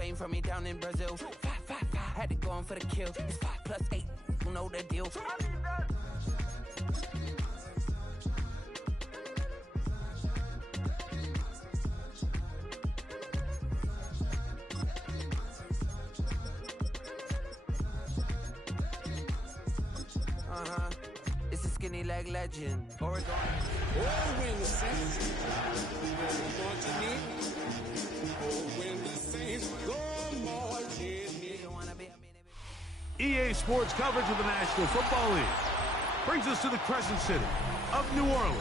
waiting for me down in Brazil. 5, 5, 5, had to go on for the kill. It's 5 plus 8, you know the deal. It's a skinny leg legend. Oregon. Oh, when the Saints marching in. Oh, when the Saints go marching in. EA Sports coverage of the National Football League brings us to the Crescent City of New Orleans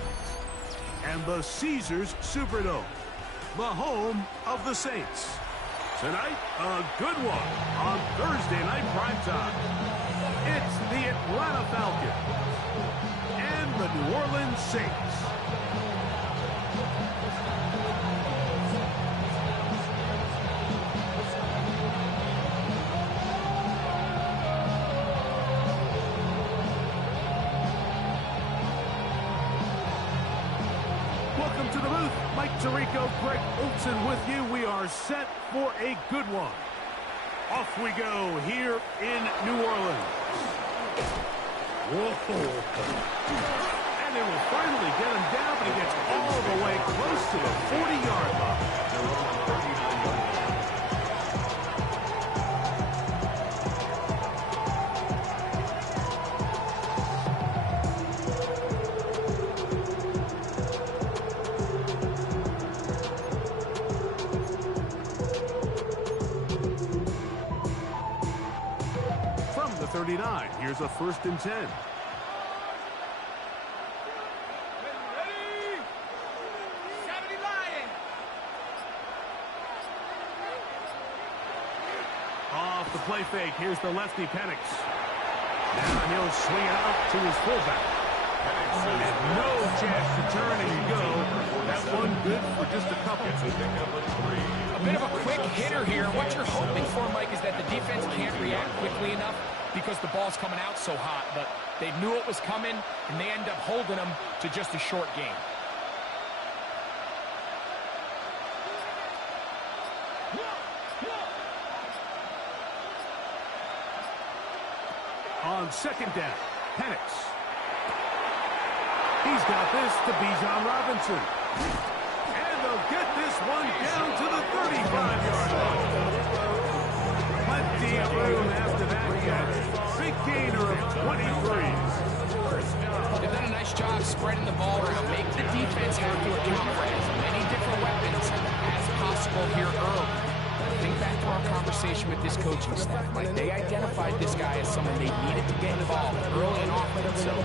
and the Caesars Superdome, the home of the Saints. Tonight, a good one on Thursday night primetime. It's the Atlanta Falcons and the New Orleans Saints. Welcome to the booth. Mike Tirico, Greg Olson with you. We are set for a good one. Off we go here in New Orleans. Whoa. And they will finally get him down, but he gets all the way close to the 40-yard line. From the 39, here's a 1st and 10. Off the play fake, here's the lefty Penix. Now he'll swing it out to his fullback. And no chance to turn and go. That one good for just a couple. A bit of a quick hitter here. What you're hoping for, Mike, is that the defense can't react quickly enough because the ball's coming out so hot. But they knew it was coming, and they end up holding them to just a short game. On 2nd down, Penix. He's got this to Bijan Robinson. And they'll get this one down to the 35-yard line. Plenty of room after that catch. Big gainer of 23. They've done a nice job spreading the ball around. Make the defense have to account for as many different weapons as possible here early. Think back to our conversation with this coaching staff. Like, they identified this guy as someone they needed to get involved early and often. So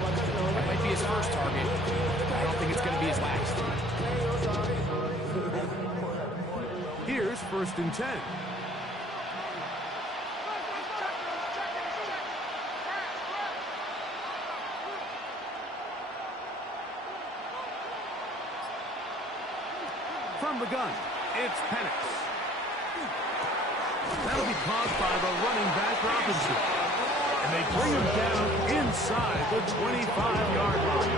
that might be his first target. I don't think it's going to be his last. Here's 1st and 10. From the gun, it's Penix. That'll be caught by the running back Robinson. And they bring him down inside the 25-yard line.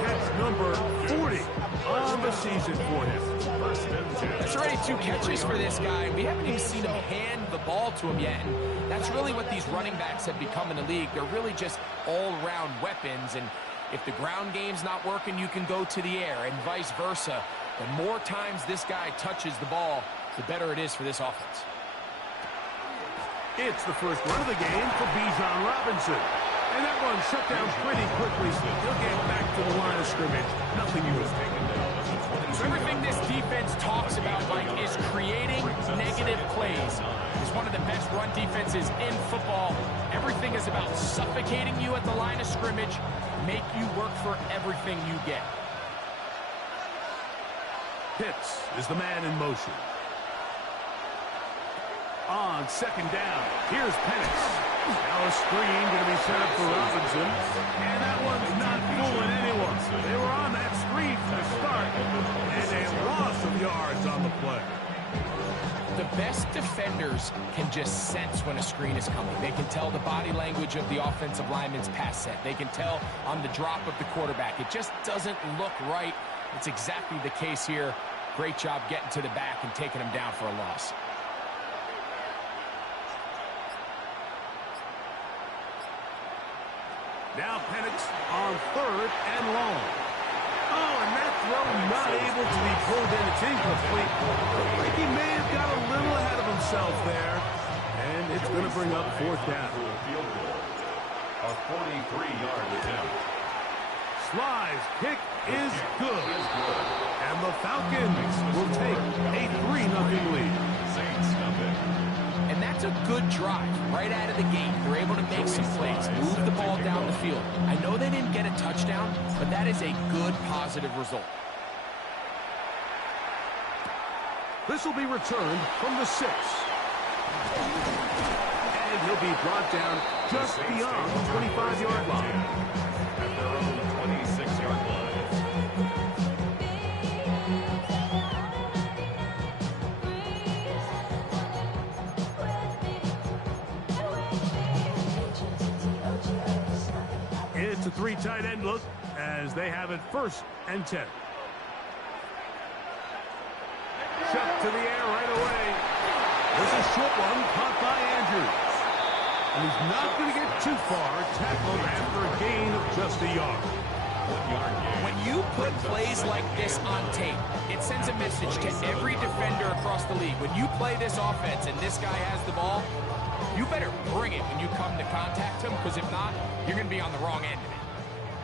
That's number 40 on the season for him. That's already 2 catches for this guy. We haven't even seen him hand the ball to him yet. And that's really what these running backs have become in the league. They're really just all-around weapons. And if the ground game's not working, you can go to the air and vice versa. The more times this guy touches the ball, the better it is for this offense. It's the first run of the game for Bijan Robinson. And that one shut down pretty quickly. He'll get back to the line of scrimmage. Nothing he was taken down. So everything this defense talks about, Mike, is creating negative plays. It's one of the best run defenses in football. Everything is about suffocating you at the line of scrimmage, make you work for everything you get. Pitts is the man in motion. On 2nd down, here's Penix. Now a screen going to be set up for Robinson. And that one's not fooling anyone. They were on that screen from the start. And a loss of yards on the play. The best defenders can just sense when a screen is coming. They can tell the body language of the offensive lineman's pass set. They can tell on the drop of the quarterback. It just doesn't look right. It's exactly the case here. Great job getting to the back and taking him down for a loss. Now Penix on 3rd and long. Oh, and that throw not able to be pulled in. It's incomplete. Looks like he may have got a little ahead of himself there. And it's going to bring up 4th down. A 43-yard attempt. Sly's kick is good. And the Falcons will take a 3-0 lead. Saints up it. And that's a good drive right out of the gate. They're able to make some plays, move the ball down the field. I know they didn't get a touchdown, but that is a good, positive result. This will be returned from the 6. And he'll be brought down just beyond the 25-yard line. At their own 26-yard line. It's a 3 tight end look as they have it 1st and 10. Shot to the air right away. There's a short one caught by Andrews. And he's not going to get too far, tackled after a gain of just a yard. When you put plays like this on tape, it sends a message to every defender across the league. When you play this offense and this guy has the ball, you better bring it when you come to contact him, because if not, you're going to be on the wrong end of it.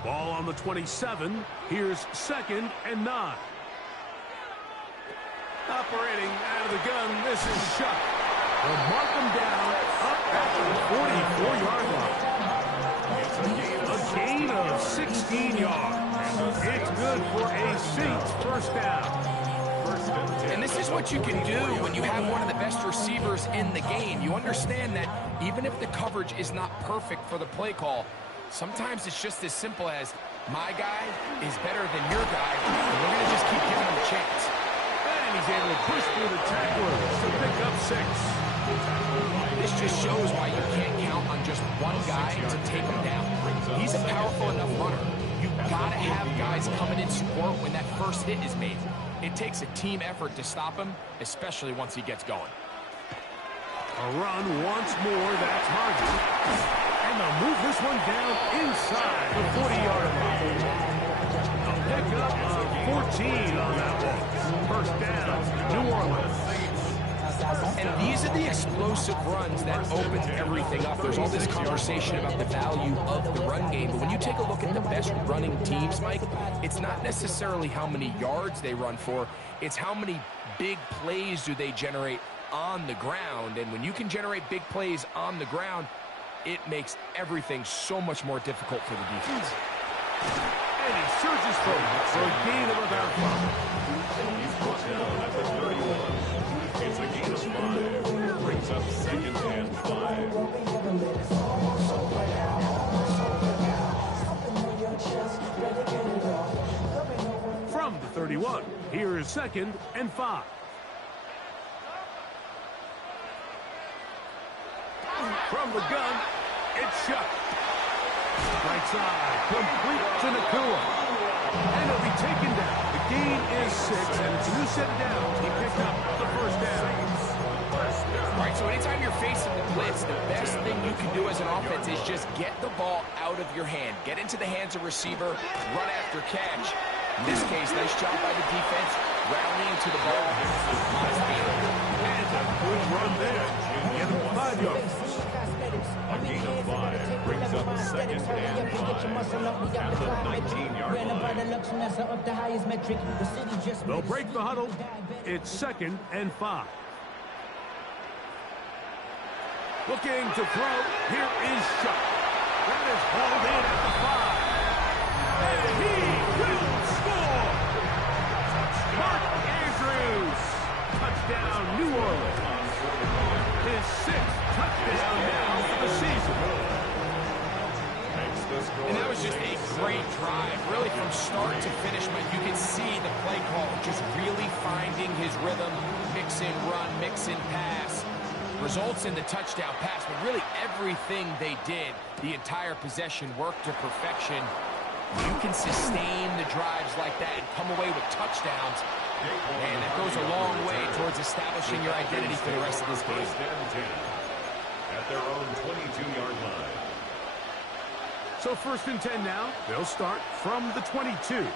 Ball on the 27. Here's 2nd and 9. Operating out of the gun, this is Shuck. They'll mark him down up at the 44-yard line. A gain of 16 yards. It's good for a Saints 1st down. And this is what you can do when you have one of the best receivers in the game. You understand that even if the coverage is not perfect for the play call, sometimes it's just as simple as, my guy is better than your guy, and we're going to just keep giving him a chance. And he's able to push through the tacklers to pick up 6. This just shows why you can't count on just one guy to take him down. He's a powerful enough runner. You've got to have guys coming in support when that first hit is made. It takes a team effort to stop him, especially once he gets going. A run once more, that's Hardy. And they'll move this one down inside the 40-yard line. A pickup of 14 on that one. 1st down, New Orleans. And these are the explosive runs that open everything up. There's all this conversation about the value of the run game, but when you take a look at the best running teams, Mike, it's not necessarily how many yards they run for, it's how many big plays do they generate on the ground. And when you can generate big plays on the ground, it makes everything so much more difficult for the defense. And he surges forward for a gain of about 5. He's brought down at the 31. It's a gain of 5. Brings up 2nd and 5. From the 31, here is 2nd and 5. From the gun, it's shut. Right side, complete to Nakua. And he'll be taken down. The gain is 6, and it's a new set of downs. He picked up the 1st down. All right, so anytime you're facing the blitz, the best thing you can do as an offense is just get the ball out of your hand. Get into the hands of receiver, run after catch. In this case, nice job by the defense, rallying to the ball. And a good run there. Get him 5 yards. A gain of 5 brings up 2nd and 5 at the 19-yard line. They'll break the huddle. It's 2nd and 5. Looking to throw. Here is Shuck. That is hauled in at the 5. And he will score. Mark Andrews. Touchdown, New Orleans. His 6th touchdown now for the season. And that was just a great drive. Really from start to finish, Mike, you can see the play call just really finding his rhythm. Mix in run, mix in pass. Results in the touchdown pass, but really everything they did, the entire possession worked to perfection. You can sustain the drives like that and come away with touchdowns. And that goes a long way towards establishing your identity for the rest of this game. First and 10 at their own 22-yard line. So first and 10 now. They'll start from the 22.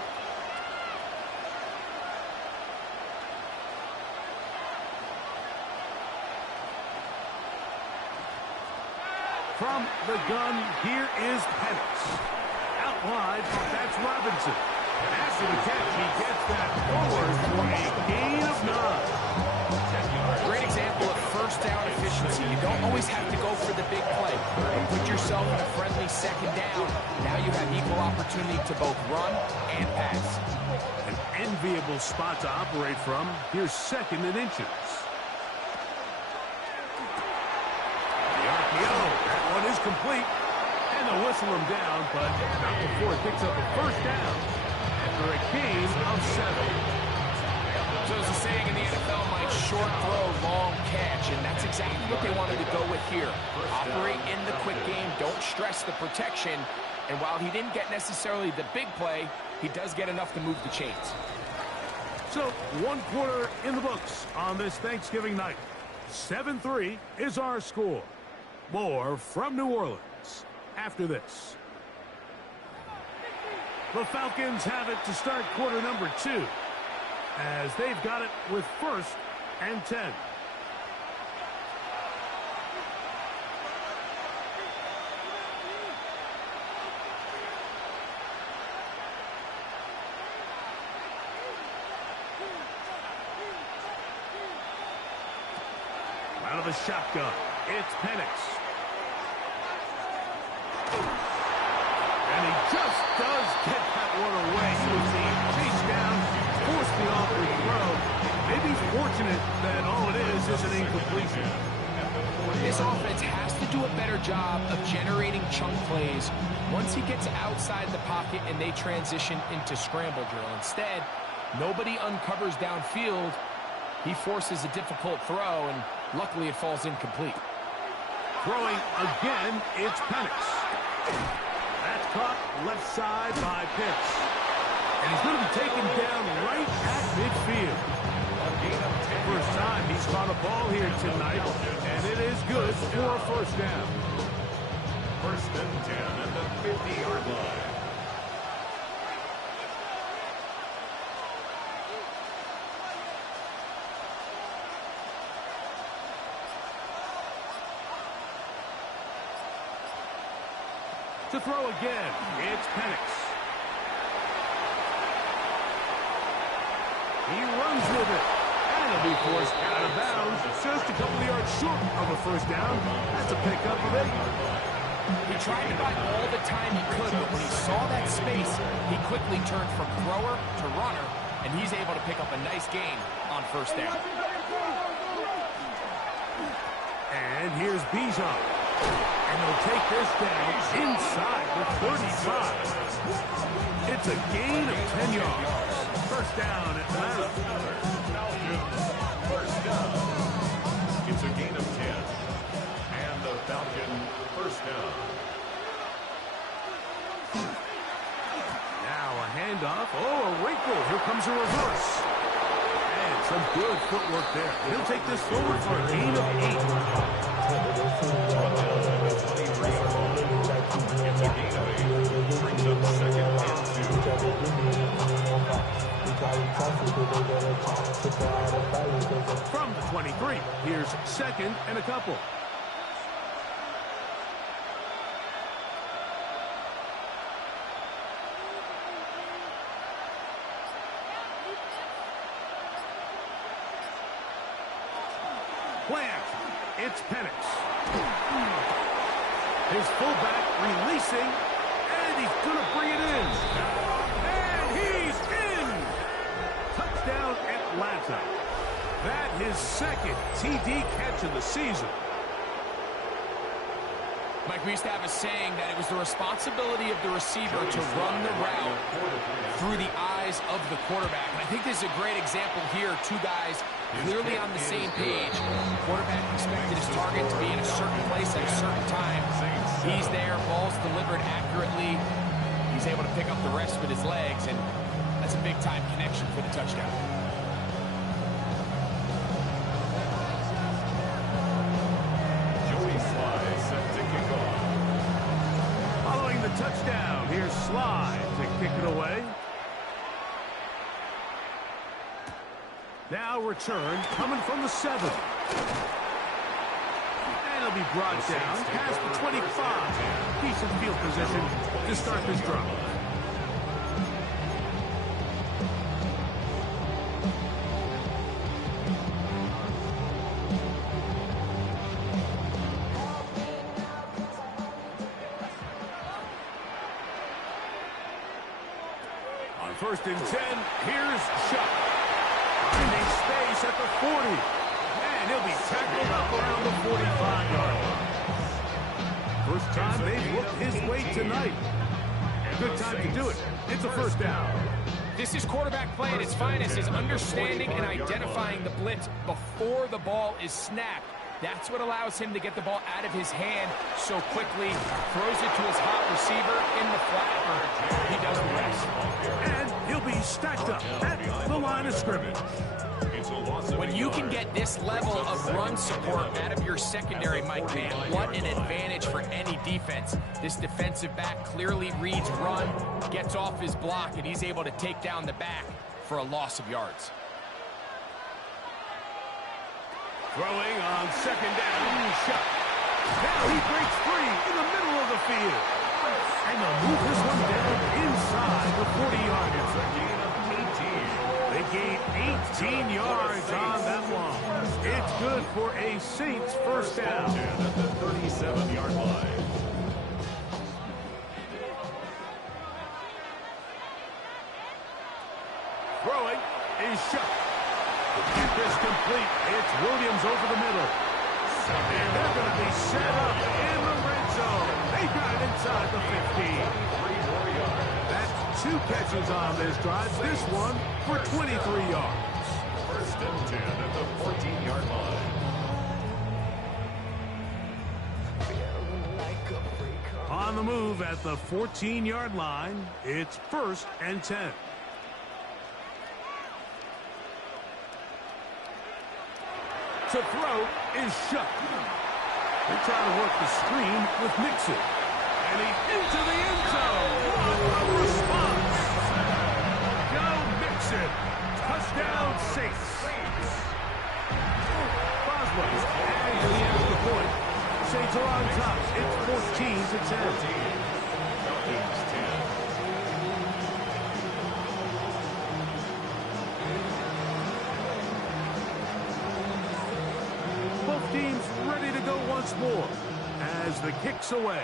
From the gun, here is Penix. Out wide, that's Robinson. After the catch, he gets that forward for a gain of 9. Great example of first down efficiency. You don't always have to go for the big play. You put yourself in a friendly second down. Now you have equal opportunity to both run and pass. An enviable spot to operate from. Here's second and inches. The RPO, that one is complete. And they'll whistle him down, but not before it picks up a first down after a gain of 7. So as the saying in the NFL, Mike, short throw, long catch, and that's exactly what they wanted to go with here. Operate in the quick game, don't stress the protection, and while he didn't get necessarily the big play, he does get enough to move the chains. So, 1 quarter in the books on this Thanksgiving night. 7-3 is our score. More from New Orleans after this. The Falcons have it to start quarter number 2. As they've got it with first and 10. Out of the shotgun, it's Penix. And he just does get that one away. So he's being chased down, forced the awkward throw. Maybe he's fortunate that all it is an incompletion. This offense has to do a better job of generating chunk plays once he gets outside the pocket and they transition into scramble drill. Instead, nobody uncovers downfield. He forces a difficult throw, and luckily it falls incomplete. Throwing again, it's Penix. That's caught left side by Pitts. And he's going to be taken down right at midfield. First time he's caught a ball here tonight, and it is good for a first down. First and 10 at the 50-yard line. To throw again, it's Penix. He runs with it, and he'll be forced out of bounds. Just a couple of yards short of a first down. That's a pickup of 8. He tried to buy all the time he could, but when he saw that space, he quickly turned from thrower to runner, and he's able to pick up a nice gain on first down. And here's Bijan. And they'll take this down inside the 35. It's a gain of 10 yards. First down at Atlanta. First down. It's a gain of 10. And the Falcon first down. Now a handoff. Oh, a wrinkle. Here comes a reverse. And some good footwork there. He'll take this forward for a gain of 8. It's a gain of 8. Brings up second and 2. From the 23, here's second and a couple. Plant. It's Penix. His fullback releasing, and he's going to bring it in. And he's in! Touchdown, Atlanta. That his second TD catch of the season. Mike, we used to have a saying that it was the responsibility of the receiver to run the route through the eyes of the quarterback. And I think this is a great example here. Two guys clearly on the same page. The quarterback expected his target to be in a certain place at a certain time. He's there, ball's delivered accurately. He's able to pick up the rest with his legs, and that's a big-time connection for the touchdown. it away. Now return coming from the 7. And it'll be brought down past the 25. Decent field position to start this drive. On 1st and 10, here's Shuck. Finding space at the 40. And he'll be tackled up around the 45-yard line. First time they've looked his way tonight. Good time to do it. It's a 1st down. This is quarterback play at its finest, is understanding and identifying the blitz before the ball is snapped. That's what allows him to get the ball out of his hand so quickly, throws it to his hot receiver in the flat. He does the rest. And he'll be stacked up at the line of scrimmage. When you can get this level of run support out of your secondary, Mike, man, what an advantage for any defense. This defensive back clearly reads run, gets off his block, and he's able to take down the back for a loss of yards. Throwing on 2nd down, Shuck. Now he breaks free in the middle of the field. And they'll move this one down inside the 40-yard line. It's a gain of 18. They gain 18 yards on that one. It's good for a Saints 1st down. At the 37-yard line. Throwing is Shuck. To get this complete, it's Williams over the middle. And they're going to be set up in the red zone. They got it inside the 15. That's 2 catches on this drive. This one for 23 yards. 1st and 10 at the 14-yard line. On the move at the 14-yard line, it's 1st and 10. To throw is Shuck. They try to work the screen with Mixon. And he's into the end zone. What a response. Go Mixon. Touchdown Saints. Boswell. And he has the point. Saints are on top. It's 14-10. Falcons 10. Both teams ready to go once more as the kick's away.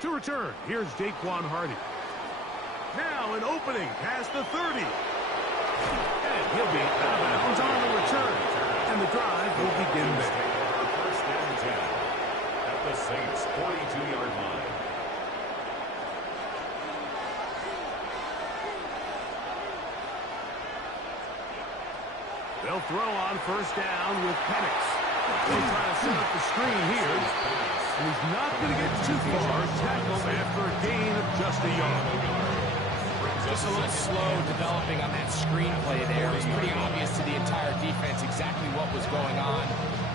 To return, here's Daquan Hardy. Now an opening past the 30. And he'll be out of bounds on the return. And the drive will begin there. 1st and 10 at the Saints' 42-yard line. They'll throw on 1st down with Penix. They'll try to set up the screen here. And he's not going to get too far. Tackled after a gain of just a yard. Just a little slow developing on that screenplay there. It was pretty obvious to the entire defense exactly what was going on.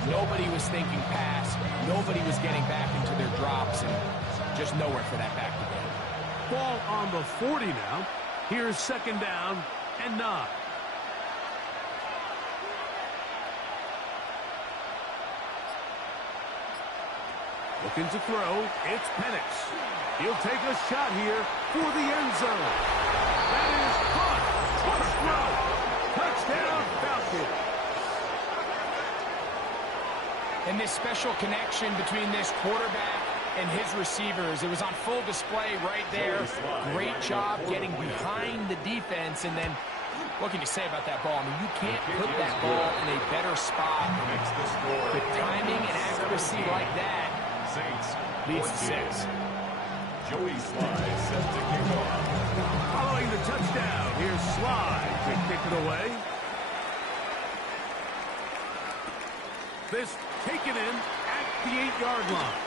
Nobody was thinking pass. Nobody was getting back into their drops, and just nowhere for that back to go. Ball on the 40 now. Here's 2nd down and 9. Looking to throw, it's Penix. He'll take a shot here for the end zone. That is caught. First throw. Touchdown, Falcons. And this special connection between this quarterback and his receivers, it was on full display right there. Great job getting behind the defense, and then what can you say about that ball? I mean, you can't put that ball in a better spot. With timing and accuracy like that, Saints leads to 6. Joey Sly set to kick off. Following the touchdown, here's Sly to kick it away. This taken in at the 8-yard line.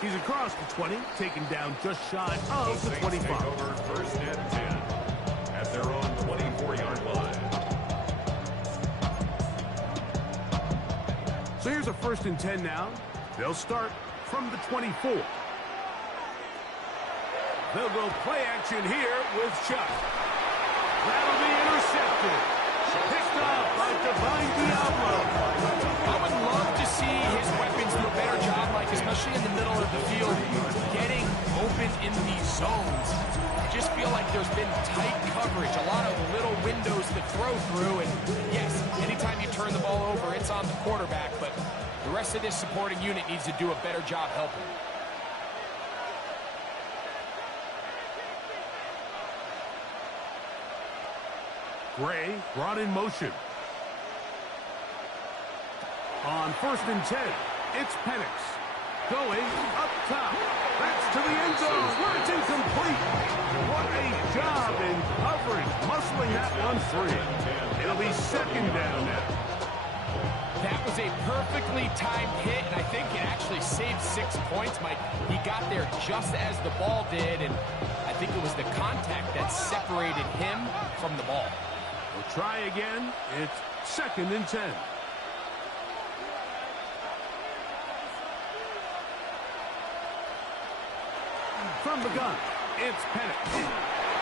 He's across the 20, taken down just shy of the 25. Take over 1st and 10 at their own 24-yard line. So here's a 1st and 10 now. They'll start from the 24. They'll go play action here with Chuck. That'll be intercepted. Picked off by Divine Diablo. I would love to see his weapons do a better job, Mike, especially in the middle of the field, getting open in these zones. I just feel like there's been tight coverage, a lot of little windows to throw through, and yes, anytime you turn the ball over, it's on the quarterback, but the rest of this supporting unit needs to do a better job helping. Gray brought in motion. On 1st and 10, it's Penix. Going up top. That's to the end zone where it's incomplete. What a job in covering, muscling that one free. It'll be 2nd down now. That was a perfectly timed hit, and I think it actually saved 6 points, Mike. He got there just as the ball did, and I think it was the contact that separated him from the ball. We'll try again. It's 2nd and 10. From the gun, it's Penix.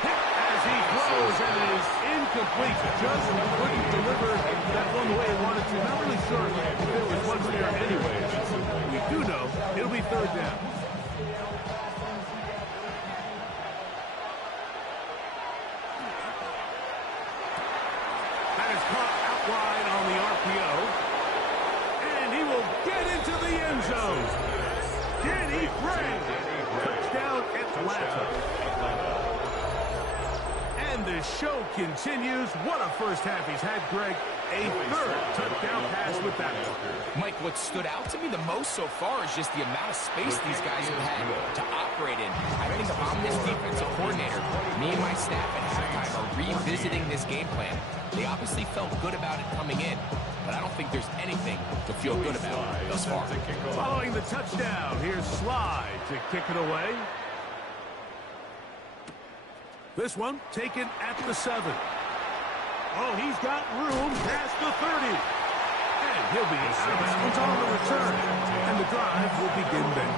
Hit as he throws, and it is incomplete. Just couldn't deliver that one the way he wanted to. Not really sure if there was one there anyway. We do know it'll be 3rd down. That is caught out wide on the RPO. And he will get into the end zone. Danny Gray. Touchdown Atlanta. And the show continues. What a first half he's had, Greg. A 3rd touchdown pass with that one. Mike, what stood out to me the most so far is just the amount of space these guys have had to operate in. I think if I'm this defensive coordinator, me and my staff at halftime are revisiting this game plan. They obviously felt good about it coming in, but I don't think there's anything to feel good about thus far. Following the touchdown, here's Sly to kick it away. This one taken at the 7. Oh, he's got room past the 30. And he'll be out of bounds on the return. And the drive will begin then.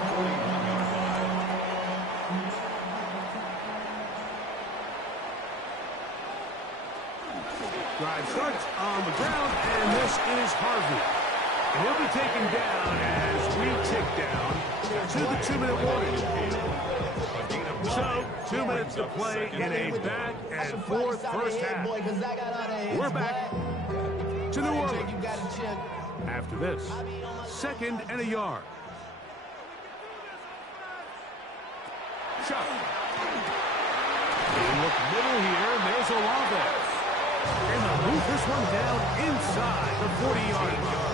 Drive starts on the ground, and this is Harvey. And he'll be taken down as we tick down to the 2-minute warning. So, 2 minutes to play in a back and forth first half. We're back to New Orleans. After this, 2nd and a yard. Chuck. They look middle here, and there's Olave. And they'll move this one down inside the 40-yard line.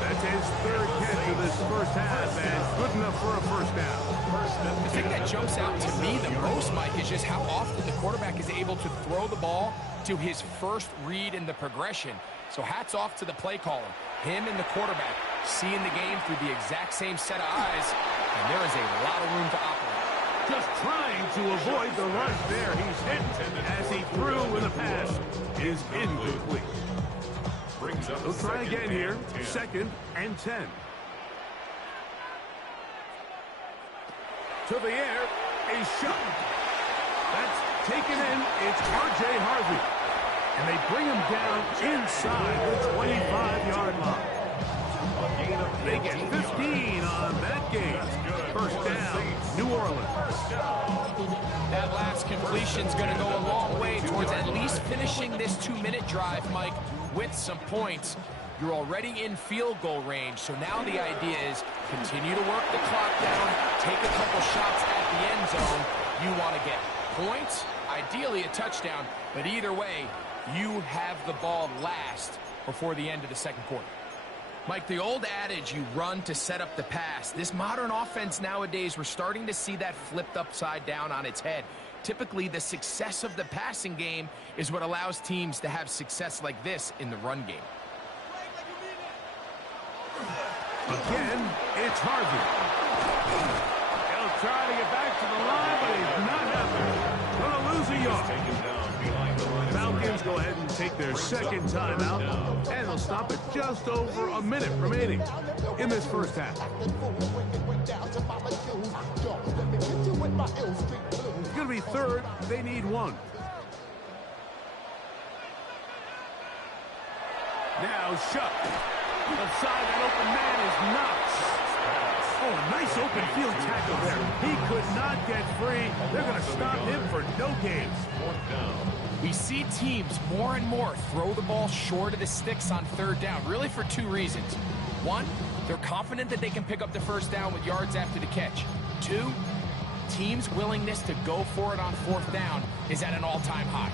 That's his 3rd catch of this first half, and good enough for a first down. The thing that jumps out to me the most, Mike, is just how often the quarterback is able to throw the ball to his first read in the progression. So hats off to the play caller. Him and the quarterback seeing the game through the exact same set of eyes, and there is a lot of room to operate. Just trying to avoid the rush there. He's hit as he threw when the pass is incomplete. We'll try again here. 2nd and 10. To the air, a shot. That's taken in. It's R.J. Harvey. And they bring him down inside the 25-yard line. They get 15 on that game. First down, New Orleans. That last completion's going to go a long way towards at least finishing this 2-minute drive, Mike, with some points. You're already in field goal range, so now the idea is continue to work the clock down, take a couple shots at the end zone. You want to get points, ideally a touchdown, but either way, you have the ball last before the end of the 2nd quarter. Mike, the old adage, you run to set up the pass. This modern offense nowadays, we're starting to see that flipped upside down on its head. Typically, the success of the passing game is what allows teams to have success like this in the run game. Again, it's Harvey. He'll try to get back to the line, but he's not happening. Gonna lose a yard. Falcons go ahead and take their 2nd timeout, and they'll stop at just over a minute remaining in this first half. It's going to be third. They need one. Now Shuck. Left side, that open man is Knox. Oh, a nice open field tackle there. He could not get free. They're going to stop him for no gain. We see teams more and more throw the ball short of the sticks on third down, really for two reasons. One, they're confident that they can pick up the first down with yards after the catch. Two, teams' willingness to go for it on fourth down is at an all-time high.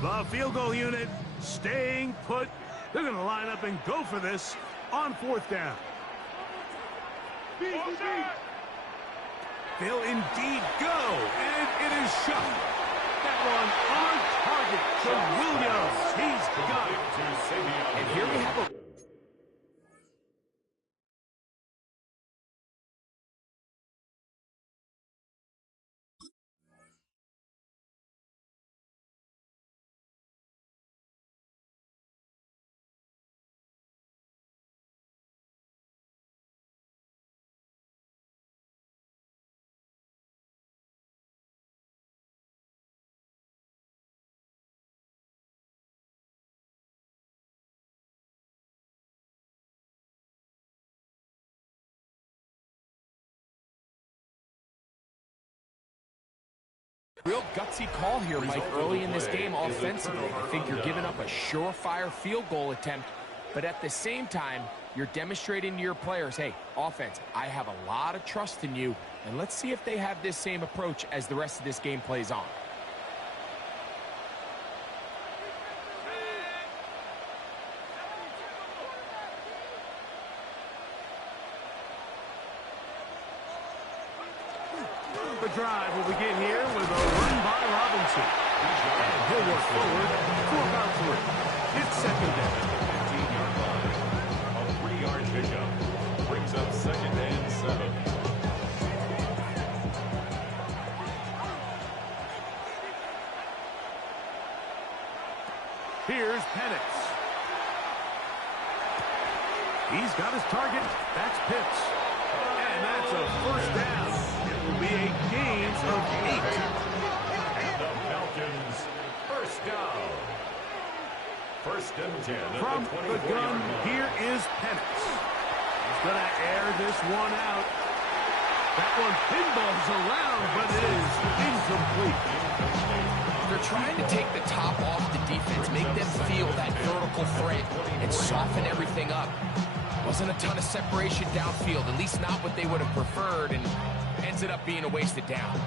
The field goal unit staying put. They're going to line up and go for this on fourth down. They'll indeed go, and it is shot. That one on target to Williams. He's got it. And here we have a... Real gutsy call here, Mike, early in this game offensively. I think you're giving up a surefire field goal attempt, but at the same time, you're demonstrating to your players, hey, offense, I have a lot of trust in you, and let's see if they have this same approach as the rest of this game plays on. The drive will begin here with a run by Robinson. And he'll work forward for about 3. It's second down. 15-yard line. A 3-yard pickup. Brings up second and 7. Here's Penix. He's got his target. That's Pitts. And that's a first down. Will be a gain of 8. And the Falcons, first down. First and 10 at From the the 24-yard gun, line. here is Penix. He's going to air this one out. That one pinballs around, but it is incomplete. They're trying to take the top off the defense, make them feel that vertical threat, and soften everything up. Wasn't a ton of separation downfield, at least not what they would have preferred, and ended up being a wasted down.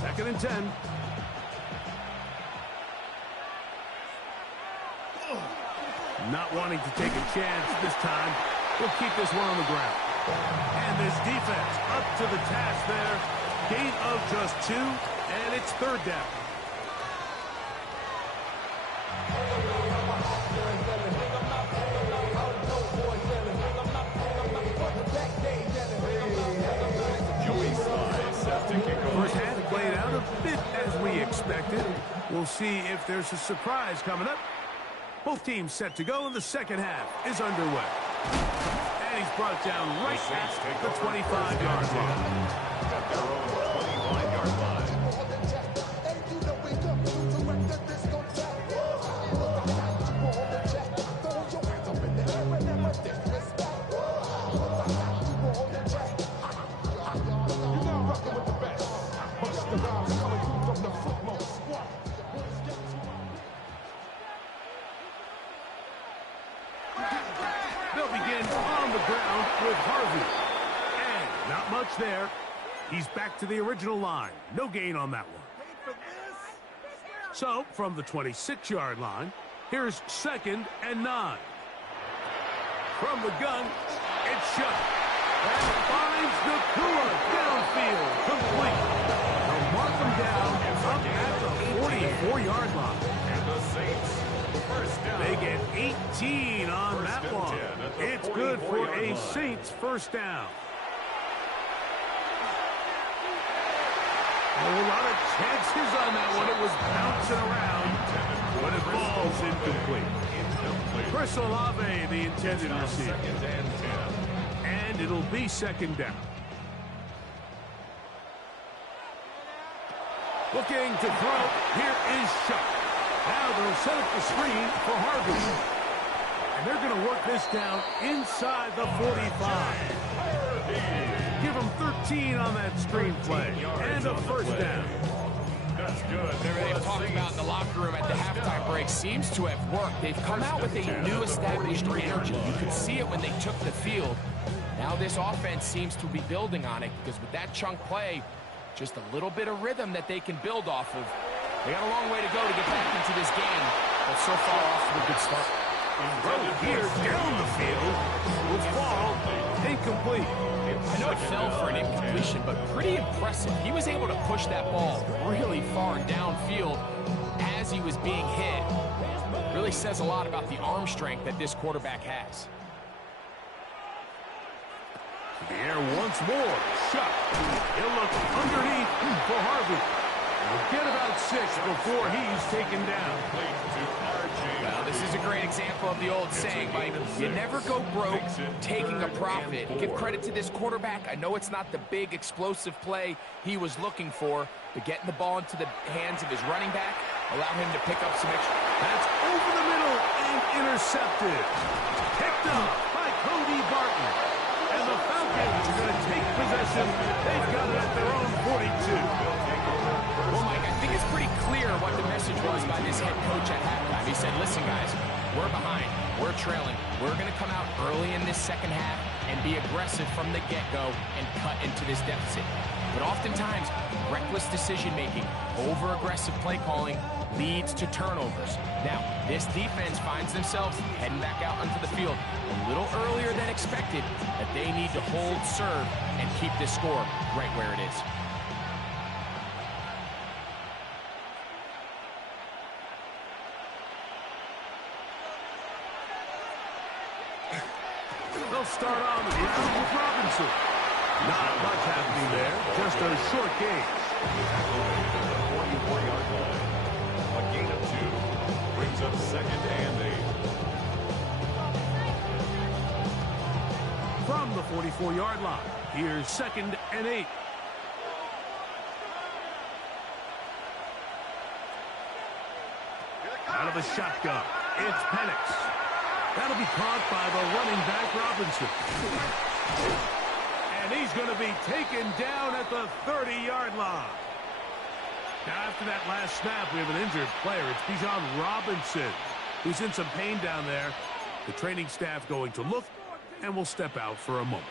Second and 10. Not wanting to take a chance this time. We'll keep this one on the ground. And this defense up to the task there. Gain of just 2, and it's third down. First half played out a bit as we expected. We'll see if there's a surprise coming up. Both teams set to go, and the second half is underway. And he's brought down right at the 25-yard line. At their own 25-yard line. They'll begin on the ground with Harvey. And not much there. He's back to the original line. No gain on that one. So, from the 26-yard line, here's second and 9. From the gun, it's shot. And finds Nakua downfield, complete. They'll mark him down up at the 44-yard line. And the Saints, first down. They get 18 on that one. It's good for a Saints first down. A lot of chances on that one. It was bouncing around. but it falls incomplete. Chris Olave, the intended receiver. And it'll be second down. Looking to throw. Here is Shuck. Now they'll set up the screen for Harvey. And they're going to work this down inside the 45. Give them 13 on that screen play. And a first down. That's good. Whatever they've talked about in the locker room at the halftime break seems to have worked. They've come out with a new established energy. You could see it when they took the field. Now this offense seems to be building on it because with that chunk play, just a little bit of rhythm that they can build off of. They got a long way to go to get back into this game, but so far off to a good start. Throw here down the field will fall incomplete. I know it fell for an incompletion, but pretty impressive. He was able to push that ball really far downfield as he was being hit. Really says a lot about the arm strength that this quarterback has. The air once more. Shot. He'll look underneath for Harvey. He'll get about 6 before he's taken down. Well, this is a great example of the old saying, Mike. You never go broke taking a profit. Give credit to this quarterback. I know it's not the big explosive play he was looking for, but getting the ball into the hands of his running back allowed him to pick up some extra. That's over the middle and intercepted. Picked up by Cody Barton. And the Falcons are going to take possession. They've got it at their own 42. Well, Mike, I think it's pretty clear what the message was by this head coach at halftime. He said, listen, guys, we're behind. We're trailing. We're going to come out early in this second half and be aggressive from the get-go and cut into this deficit. But oftentimes, reckless decision-making, over-aggressive play calling leads to turnovers. Now, this defense finds themselves heading back out onto the field a little earlier than expected, but they need to hold serve and keep this score right where it is. They'll start on the ground with Robinson. Not much happening there, just a short gain. 44-yard line. A gain of 2 brings up second and 8. From the 44-yard line, here's second and 8. Out of the shotgun, it's Penix. That'll be caught by the running back, Robinson. And he's going to be taken down at the 30-yard line. Now, after that last snap, we have an injured player. It's Bijan Robinson, who's in some pain down there. The training staff going to look and will step out for a moment.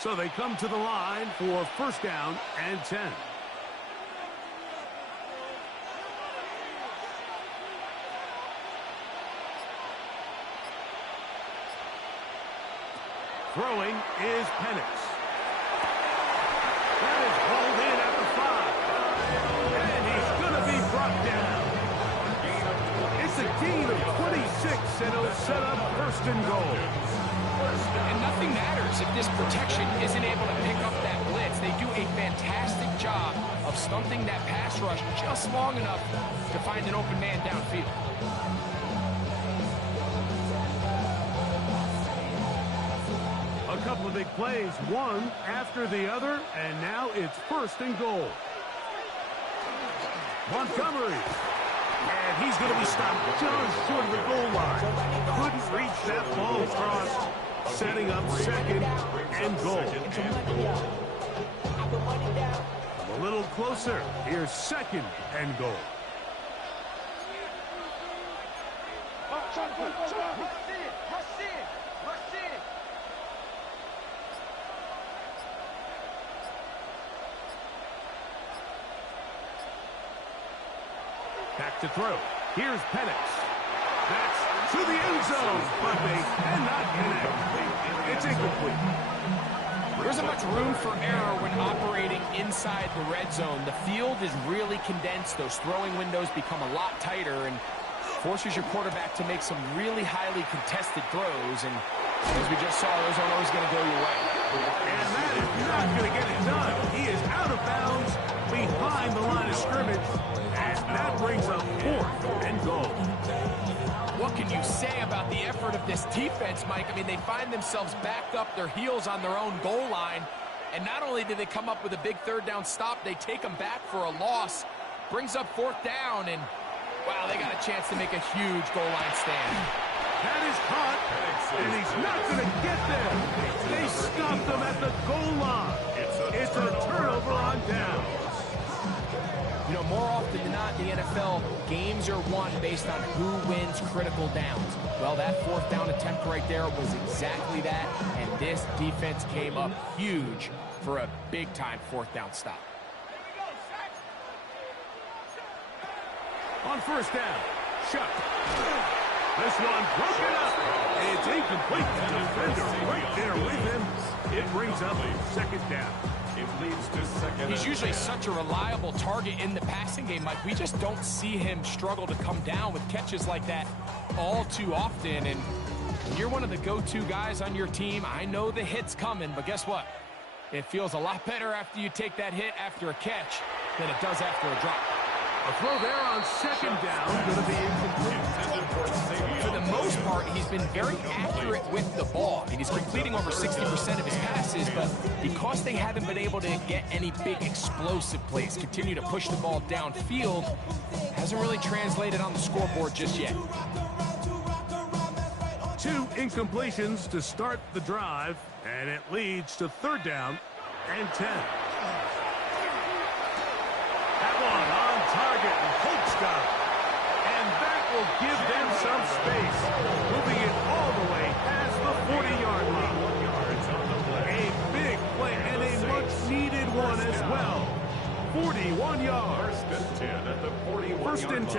So they come to the line for first down and 10. Throwing is Penix. That is hauled in at the 5. And he's going to be brought down. It's a gain of 26, and it'll set up first and goal. And nothing matters if this protection isn't able to pick up that blitz. They do a fantastic job of stunting that pass rush just long enough to find an open man downfield. A couple of big plays, one after the other, and now it's first and goal. Montgomery. And he's going to be stopped just short of the goal line. Couldn't reach that ball across, setting up second and goal. A little closer. Here's second and goal. Back to throw. Here's Penix. That's to the end zone, but they cannot connect. It's incomplete. There isn't much room for error when operating inside the red zone. The field is really condensed. Those throwing windows become a lot tighter, and forces your quarterback to make some really highly contested throws, and as we just saw, those aren't always going to go your way. And that is not going to get it done. He is out of bounds behind the line of scrimmage, and that brings up 4th and goal. What can you say about the effort of this defense, Mike? I mean, they find themselves backed up their heels on their own goal line, and not only do they come up with a big 3rd down stop, they take them back for a loss. Brings up 4th down, and wow, they got a chance to make a huge goal line stand. That is caught, and he's not going to get there. They stopped him at the goal line. It's a turnover on down. You know, more often than not in the NFL, games are won based on who wins critical downs. Well, that 4th down attempt right there was exactly that, and this defense came up huge for a big-time 4th down stop. On 1st down, Shuck. This one broken up. It's incomplete. The defender right there with him. It brings up 2nd down. It leads to 2nd. He's usually such a reliable target in the passing game, Mike. We just don't see him struggle to come down with catches like that all too often. And when you're one of the go-to guys on your team, I know the hit's coming, but guess what? It feels a lot better after you take that hit after a catch than it does after a drop. A throw there on 2nd down, going to be incomplete. For the most part, he's been very accurate with the ball. I mean, he's completing over 60% of his passes, but because they haven't been able to get any big explosive plays, continue to push the ball downfield, hasn't really translated on the scoreboard just yet. 2 incompletions to start the drive, and it leads to 3rd down and 10. That one on target, and Colts got it. And that will give them some space, moving it all the way past the 40-yard line. A big play and a much-needed one as well. 41 yards. 1st and 10 at the 41-yard line. 1st and 10.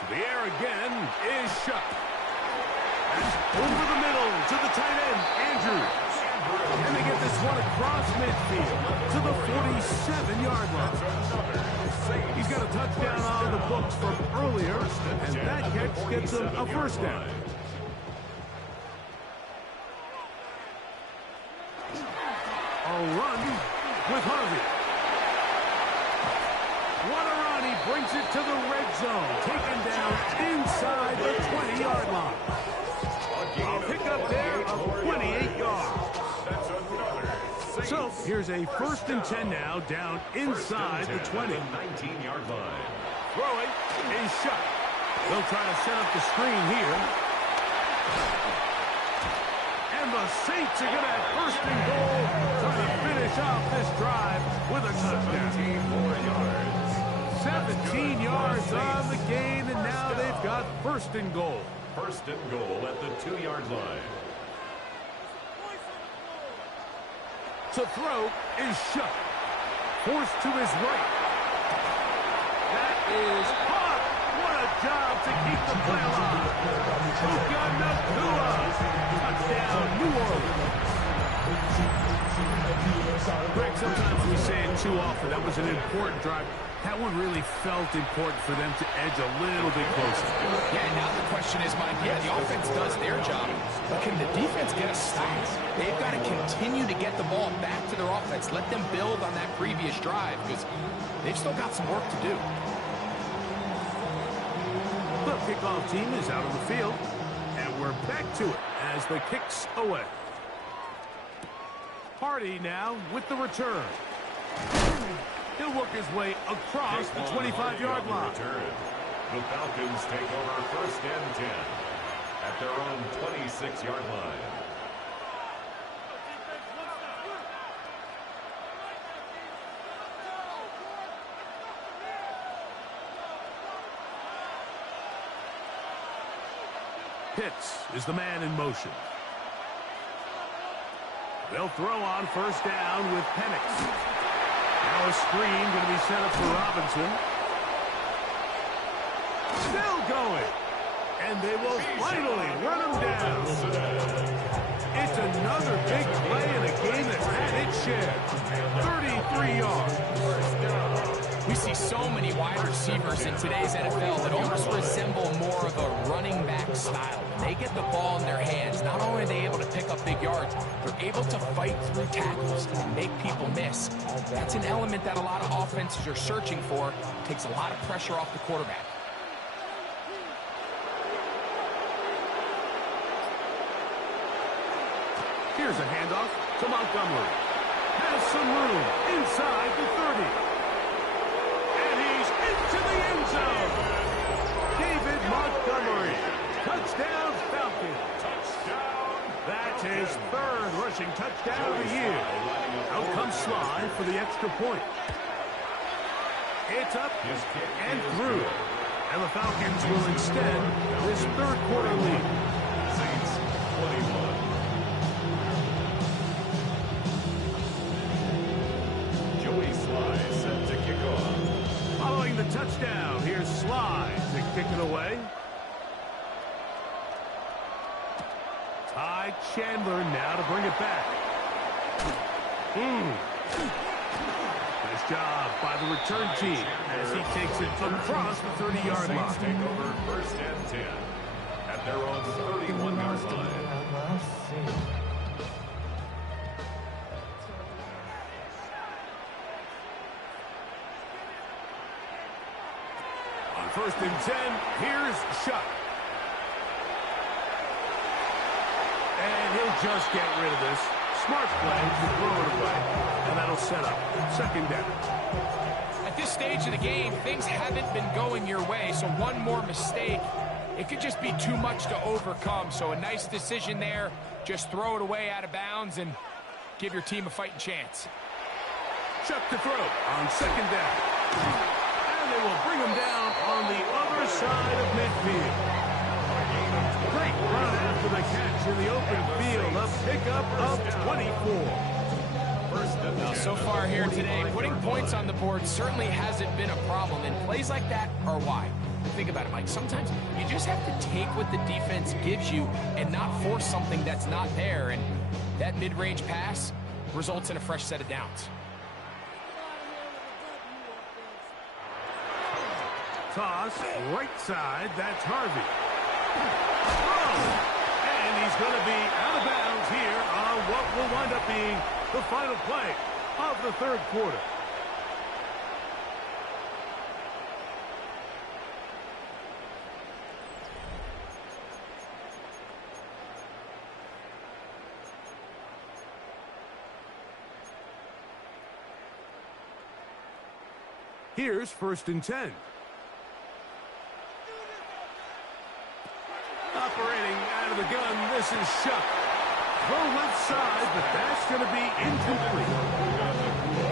To the air again is Shuck. That's over the middle to the tight end, Andrews. And they get this one across midfield to the 47-yard line. He's got a touchdown on the books from earlier, and that catch gets him a 1st down. A run with Harvey. What a run. He brings it to the red zone. Taken down inside the 20-yard line. A pickup there of 28 yards. So here's a 1st and 10 now, down inside the 20. 19-yard line. Throwing is Shuck. They'll try to set up the screen here. And the Saints are going to have 1st and goal, trying to finish off this drive with a touchdown. 17 more yards. 17 yards on the gain, and now they've got 1st and goal. 1st and goal at the 2-yard line. To throw is Shuck. Forced to his right. That is caught. What a job to keep the play alive. Puka Nacua. Touchdown, New Orleans. Greg, sometimes we say it too often. That was an important drive. That one really felt important for them to edge a little bit closer. Yeah, now the question is, Mike, yeah, the offense does their job, but can the defense get a stop? They've got to continue to get the ball back to their offense. Let them build on that previous drive, because they've still got some work to do. The kickoff team is out on the field, and we're back to it as the kick's away. Hardy now with the return. He'll work his way across the 25-yard line. The Falcons take over 1st and 10 at their own 26-yard line. Pitts is the man in motion. They'll throw on 1st down with Penix. Now a screen going to be set up for Robinson. Still going. And they will finally run him down. It's another big play in a game that had its share. wide receivers in today's NFL that almost resemble more of a running back style. When they get the ball in their hands, not only are they able to pick up big yards, they're able to fight through tackles and make people miss. That's an element that a lot of offenses are searching for. Takes a lot of pressure off the quarterback. Here's a handoff to Montgomery. Has some room inside the 30. And he's into the end zone. David Montgomery. Touchdown Falcons. Touchdown. That's his third rushing touchdown of the year. Out comes Sly for the extra point. It's up and through. And the Falcons will extend this third quarter lead. Saints 21. Sly set to kick off. Following the touchdown, here's Sly to kick it away. Ty Chandler now to bring it back. Nice job by the return team as he takes it across the 30-yard line. Saints take over first and 10 at their own 31-yard line. First and 10, here's Shuck. And he'll just get rid of this. Smart play to throw it away. And that'll set up second down. At this stage of the game, things haven't been going your way, so one more mistake, it could just be too much to overcome. So a nice decision there. Just throw it away out of bounds and give your team a fighting chance. Shuck to throw on second down. They will bring him down on the other side of midfield. Great run after the catch in the open field. A pickup of 24. Now, so far here today, putting points on the board certainly hasn't been a problem, and plays like that are why. Think about it, Mike. Sometimes you just have to take what the defense gives you and not force something that's not there, and that mid-range pass results in a fresh set of downs. Toss, right side, that's Harvey. Oh, and he's going to be out of bounds here on what will wind up being the final play of the third quarter. Here's first and 10. Operating out of the gun, this is Shuck. Throw left side, but that's going to be incomplete.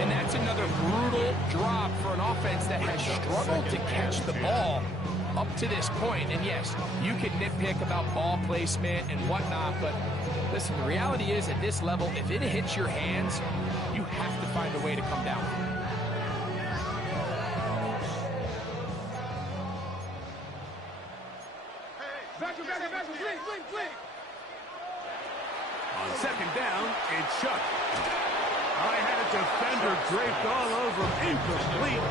And that's another brutal drop for an offense that has struggled to catch the ball up to this point. And yes, you can nitpick about ball placement and whatnot, but listen, the reality is at this level, if it hits your hands, you have to find a way to come down with it. On second down, it's Shuck. I had a defender draped all over him. Incomplete.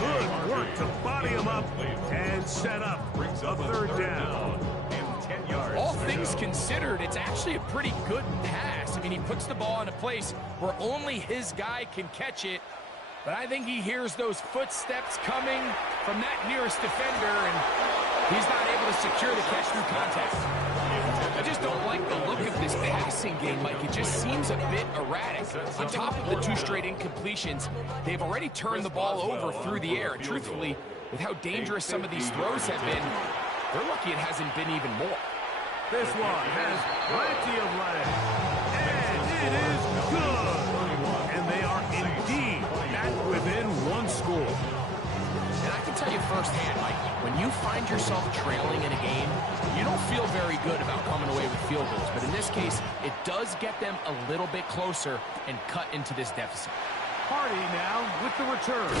Good work to body him up and set up a third down. All things considered, it's actually a pretty good pass. I mean, he puts the ball in a place where only his guy can catch it. But I think he hears those footsteps coming from that nearest defender, and he's not able to secure the catch through contact. I just don't like the look of this passing game, Mike. It just seems a bit erratic. On top of the 2 straight incompletions, they've already turned the ball over through the air. And truthfully, with how dangerous some of these throws have been, they're lucky it hasn't been even more. This one has plenty of leg. And it is good. And they are indeed at within 1 score. And I can tell you firsthand, Mike, when you find yourself trailing in a game, you don't feel very good about coming away with field goals. But in this case, it does get them a little bit closer and cut into this deficit. Hardy now with the return.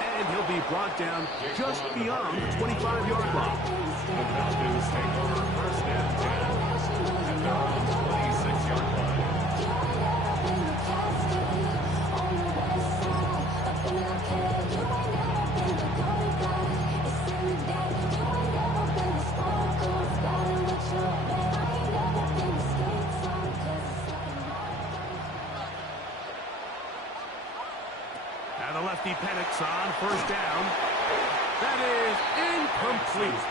And he'll be brought down just beyond the 25-yard line. The Falcons take over first and 10 at their own 26-yard line. lefty Penix on first down. That is incomplete.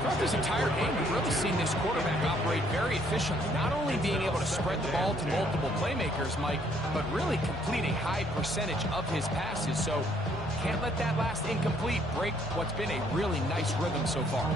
Throughout this entire game, we've really seen this quarterback operate very efficiently, not only being able to spread the ball to multiple playmakers, Mike, but really complete a high percentage of his passes. So can't let that last incomplete break what's been a really nice rhythm so far.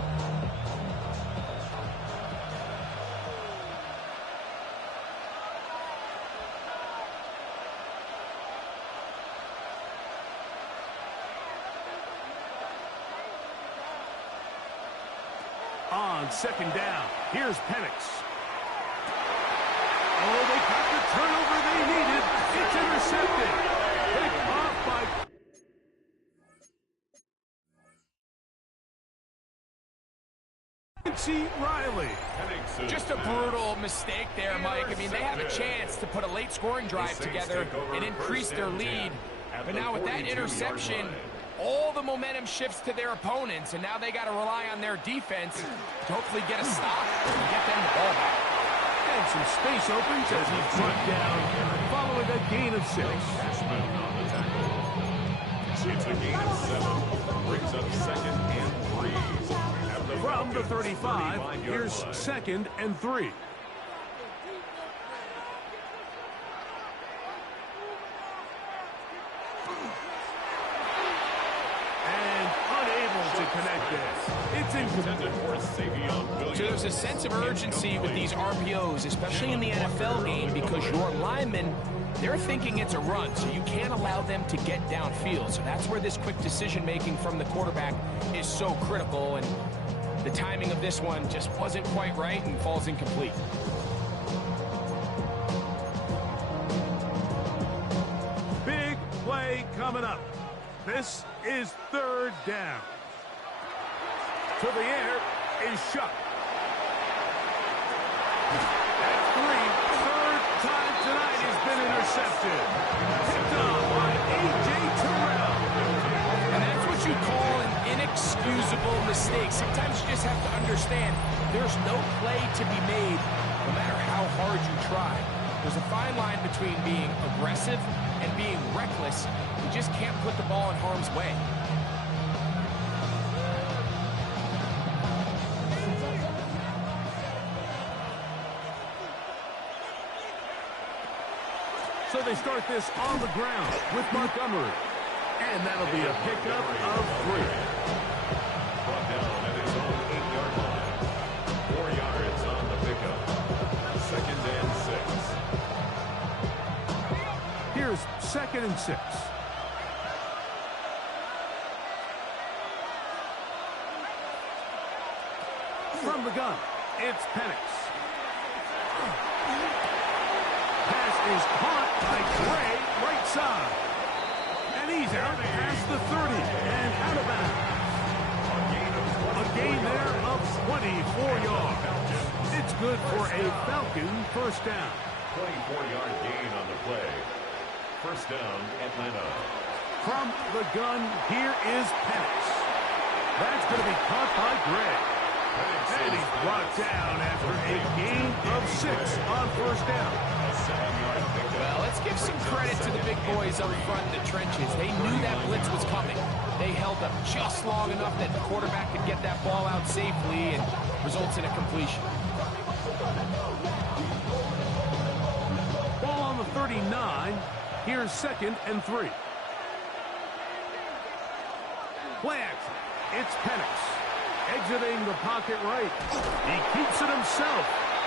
On second down, here's Penix. Oh, they got the turnover they needed. It's intercepted. Picked off by Riley. Just a brutal mistake there, Mike. I mean, they have a chance to put a late scoring drive together and increase their lead. But now with that interception, all the momentum shifts to their opponents, and now they got to rely on their defense to hopefully get a stop and get them the ball back. And some space opens as he's brought down following a gain of 6. It's a gain of 7. Brings up second and 3. From the 35, here's second and 3. Connect this. It's incomplete. So there's a sense of urgency with these RPOs, especially in the NFL game, because your linemen, they're thinking it's a run, so you can't allow them to get downfield. So that's where this quick decision-making from the quarterback is so critical, and the timing of this one just wasn't quite right and falls incomplete. Big play coming up. This is third down. To the air is shot. At 3, third time tonight has been intercepted. Picked off by A.J. Terrell. And that's what you call an inexcusable mistake. Sometimes you just have to understand there's no play to be made no matter how hard you try. There's a fine line between being aggressive and being reckless. You just can't put the ball in harm's way. So they start this on the ground with Montgomery. And that'll be a pickup of 3. Brought down at his own 8-yard line. 4 yards on the pickup. Second and 6. Here's second and 6. From the gun, it's Penix. Pass is caught by Gray, right side. And he's out past the 30 and out of bounds. A gain there of 24 yards. It's good for a Falcon first down. 24-yard gain on the play. First down, Atlanta. From the gun, here is Penix. That's going to be caught by Gray. And he's brought down after a gain of 6 on first down. Well, let's give some credit to the big boys up front in the trenches. They knew that blitz was coming. They held up just long enough that the quarterback could get that ball out safely and results in a completion. Ball on the 39. Here's second and 3. Play action. It's Penix. Exiting the pocket right. He keeps it himself.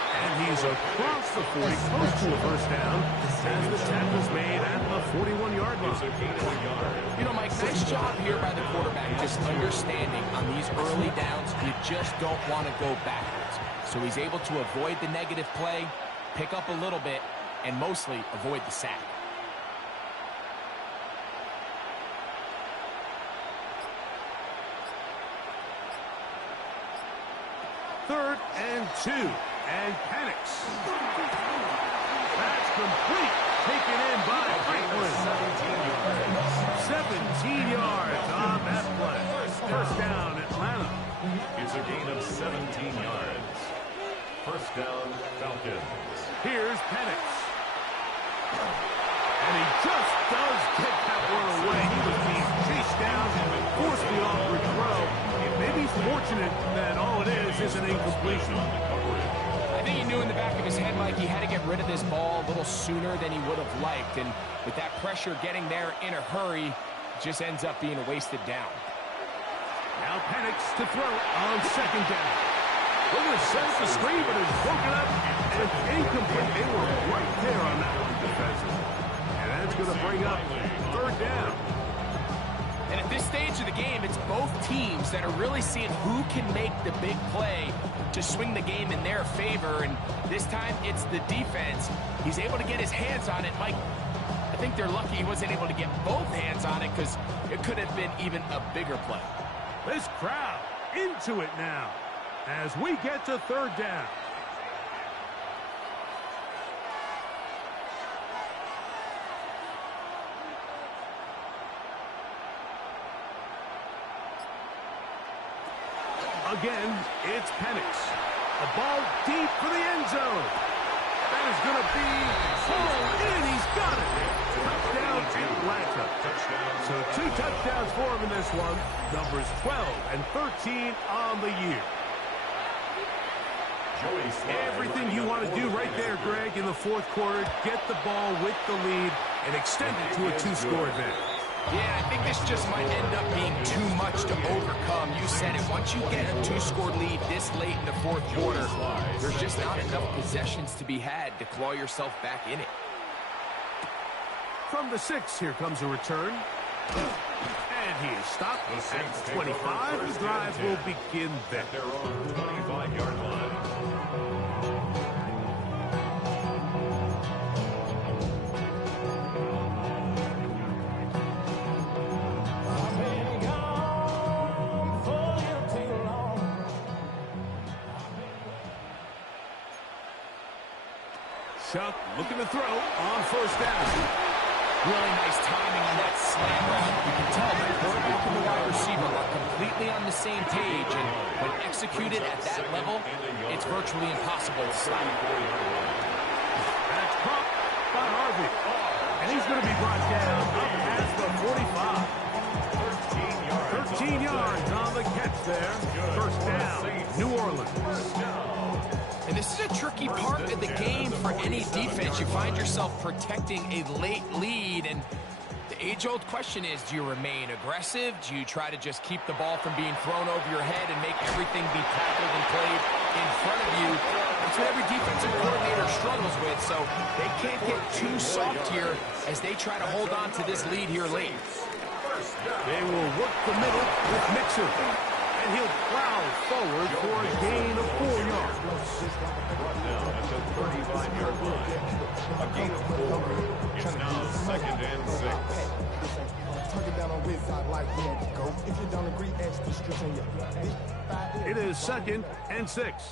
And he's across the 40, close to a first down, as the tackle's made at the 41-yard line. You know, Mike, nice job here by the quarterback, just understanding on these early downs, you just don't want to go backwards. So he's able to avoid the negative play, pick up a little bit, and mostly avoid the sack. Third and 2. And Penix. That's complete. Taken in by Franklin. 17 yards on that play. First down, Atlanta. It's a gain of 17 yards. First down, Falcons. Here's Penix. And he just does get that one away. He was being chased down and forced the awkward throw. It may be fortunate that all it is an incompletion. I think he knew in the back of his head, Mike, he had to get rid of this ball a little sooner than he would have liked. And with that pressure getting there in a hurry, it just ends up being a wasted down. Now Penix to throw on second down. Looking to set the screen, but it's broken up and incomplete. They were right there on that one defensively. And that's going to bring up third down. And at this stage of the game, it's both teams that are really seeing who can make the big play to swing the game in their favor. And this time, it's the defense. He's able to get his hands on it. Mike, I think they're lucky he wasn't able to get both hands on it because it could have been even a bigger play. This crowd into it now as we get to third down. Again, it's Penix. A ball deep for the end zone. That is going to be hauled in. He's got it. Touchdown, Atlanta. So 2 touchdowns for him in this one. Numbers 12 and 13 on the year. Everything you want to do right there, Greg, in the fourth quarter. Get the ball with the lead and extend it to a 2-score advantage. Yeah, I think this just might end up being too much to overcome. You said it. Once you get a 2-score lead this late in the fourth quarter, there's just not enough possessions to be had to claw yourself back in it. From the 6, here comes a return. And he is stopped at 25. The drive will begin there. They're on the 25-yard line. Chuck looking to throw on first down. Really nice timing on that slant route. You can tell the quarterback and the wide receiver are completely on the same page, and when executed at that level, it's virtually impossible to stop. That's caught by Harvey. And he's going to be brought down up at the 45. 13 yards on the catch there. First down, New Orleans. And this is a tricky part of the game for any defense. You find yourself protecting a late lead, and the age-old question is, do you remain aggressive? Do you try to just keep the ball from being thrown over your head and make everything be tackled and played in front of you? That's what every defensive coordinator struggles with, so they can't get too soft here as they try to hold on to this lead here late. They will work the middle with Mixon. And he'll plow forward for a gain of 4 yards. Brought down at the 35-yard line. A gain of 4. It's now 2nd and 6. It is 2nd and 6.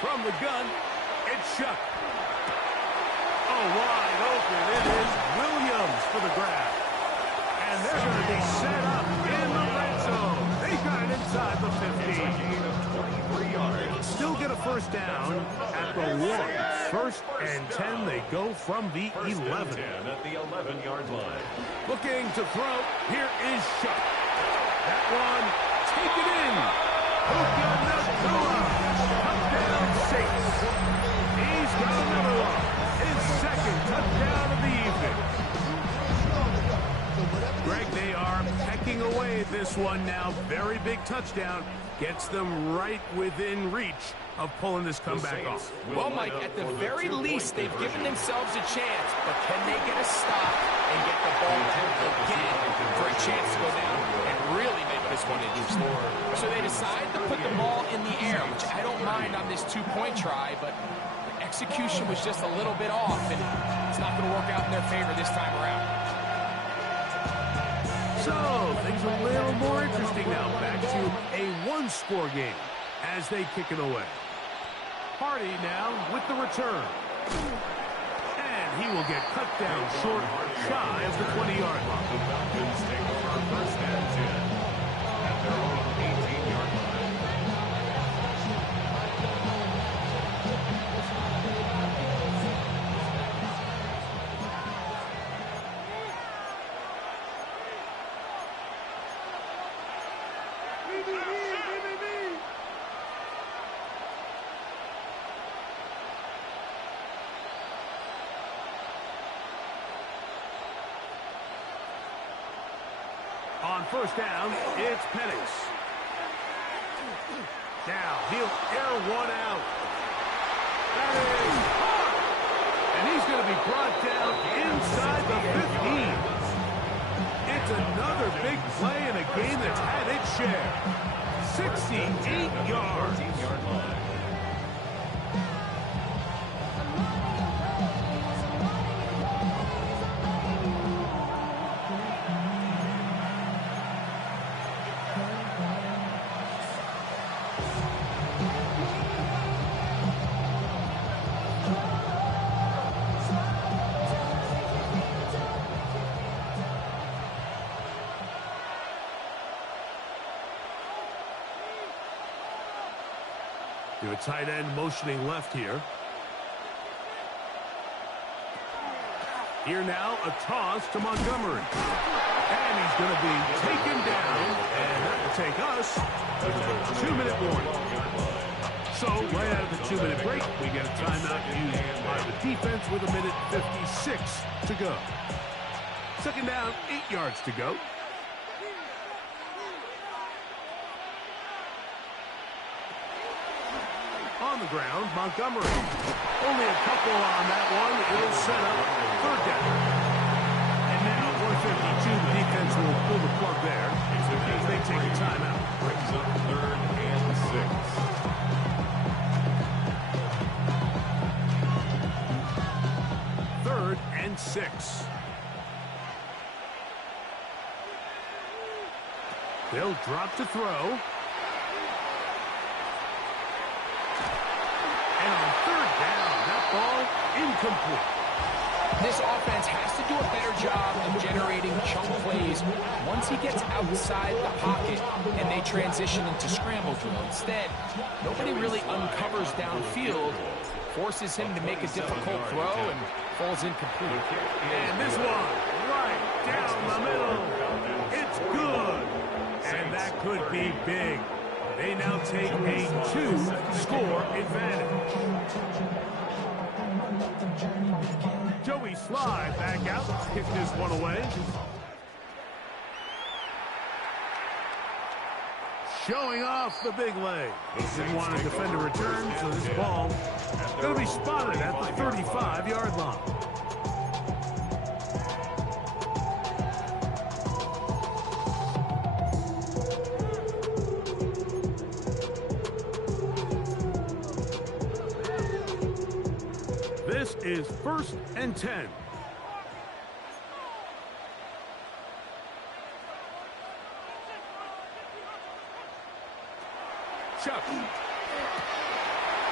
From the gun, it's Chuck. Oh, wide open. It is Williams for the grab. And they're going to be set up in the red zone. They got it inside the 15. Gain of 23 yards. Still get a first down at the 1. 1st and 10. They go from the 11. 10 at the 11-yard line. Looking to throw. Here is Chuck. That one, take it in. Puka Nakua. Touchdown, Saints. He's got another one. His 2nd touchdown of the evening. Greg, they are pecking away at this one now. Very big touchdown. Gets them right within reach of pulling this comeback off. Well, Mike, at the very least, they've given themselves a chance, but can they get a stop and get the ball out again for a chance to go down and really make this one interesting? So they decide to put the ball in the air, which I don't mind on this 2-point try, but the execution was just a little bit off, and it's not going to work out in their favor this time around. So, things are a little more interesting now. Back to a 1-score game as they kick it away. Hardy now with the return. And he will get cut down short, shy of the 20-yard line. The Falcons take over 1st and 10 at their own 18-yard line. first down, it's Penix. Now he'll air one out. That is hard. And he's going to be brought down inside the 15. It's another big play in a game that's had its share. 68 yards. Your tight end motioning left here. Here now, a toss to Montgomery. And he's going to be taken down. And that will take us to the 2-minute warning. So, right out of the 2-minute break, we get a timeout used by the defense with 1:56 to go. Second down, 8 yards to go. On the ground, Montgomery. Only a couple on that one. It'll set up third down. And now, 1:52, the defense will pull the plug there as they take a timeout. Brings up 3rd and 6. 3rd and 6. They'll drop to throw. And on 3rd down, that ball incomplete. This offense has to do a better job of generating chunk plays once he gets outside the pocket and they transition into scramble drill. Instead, nobody really uncovers downfield, forces him to make a difficult throw, and falls incomplete. And this one, right down the middle. It's good. And that could be big. They now take a 2-score advantage. Joey Slide back out, kick this one away. Showing off the big leg. Didn't want to defend a return, so this ball is going to be spotted at the 35-yard line. This is 1st and 10. Chuck.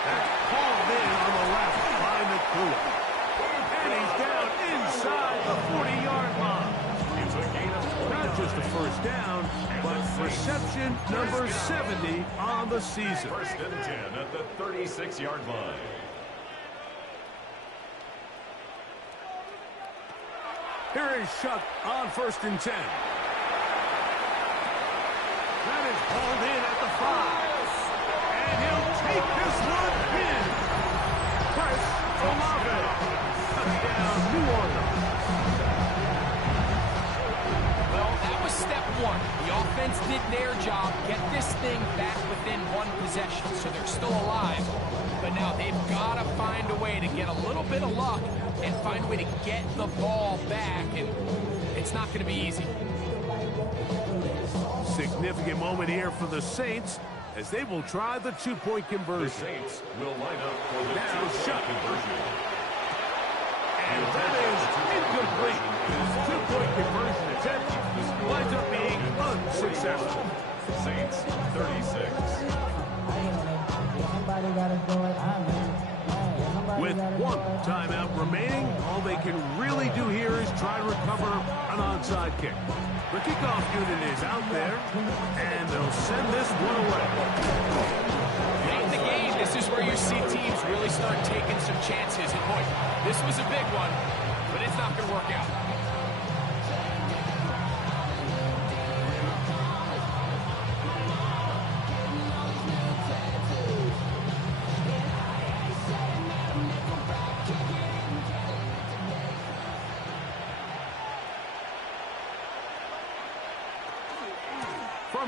That's called in on the left by McCool. And he's down inside the 40-yard line. It's a gain of 20. Not just a first down, but reception number 70 on the season. 1st and 10 at the 36-yard line. Here is Chuck on 1st and 10. That is hauled in at the 5. And he'll take this one in. Chris Olave. Touchdown, New Orleans. Well, that was step one. The offense did their job, get this thing back within one possession, so they're still alive. But now they've got to find a way to get a little bit of luck and find a way to get the ball back, and it's not going to be easy. Significant moment here for the Saints as they will try the 2-point conversion. The Saints will line up for the Now 2-point conversion. And that is incomplete. This 2-point conversion attempt winds up being unsuccessful. Saints 36. With one timeout remaining, all they can really do here is try to recover an onside kick. The kickoff unit is out there, and they'll send this one away. Late in the game, this is where you see teams really start taking some chances. And boy, this was a big one, but it's not going to work out.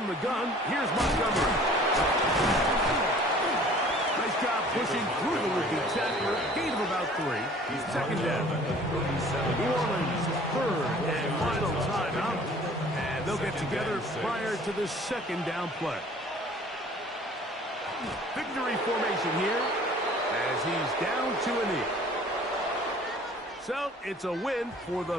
From the gun, here's Montgomery. Nice job pushing through the rookie tackler. Gain of about 3. Second down. New Orleans, third and final timeout. And they'll get together prior to the second down play. Victory formation here as he's down to a knee. So it's a win for the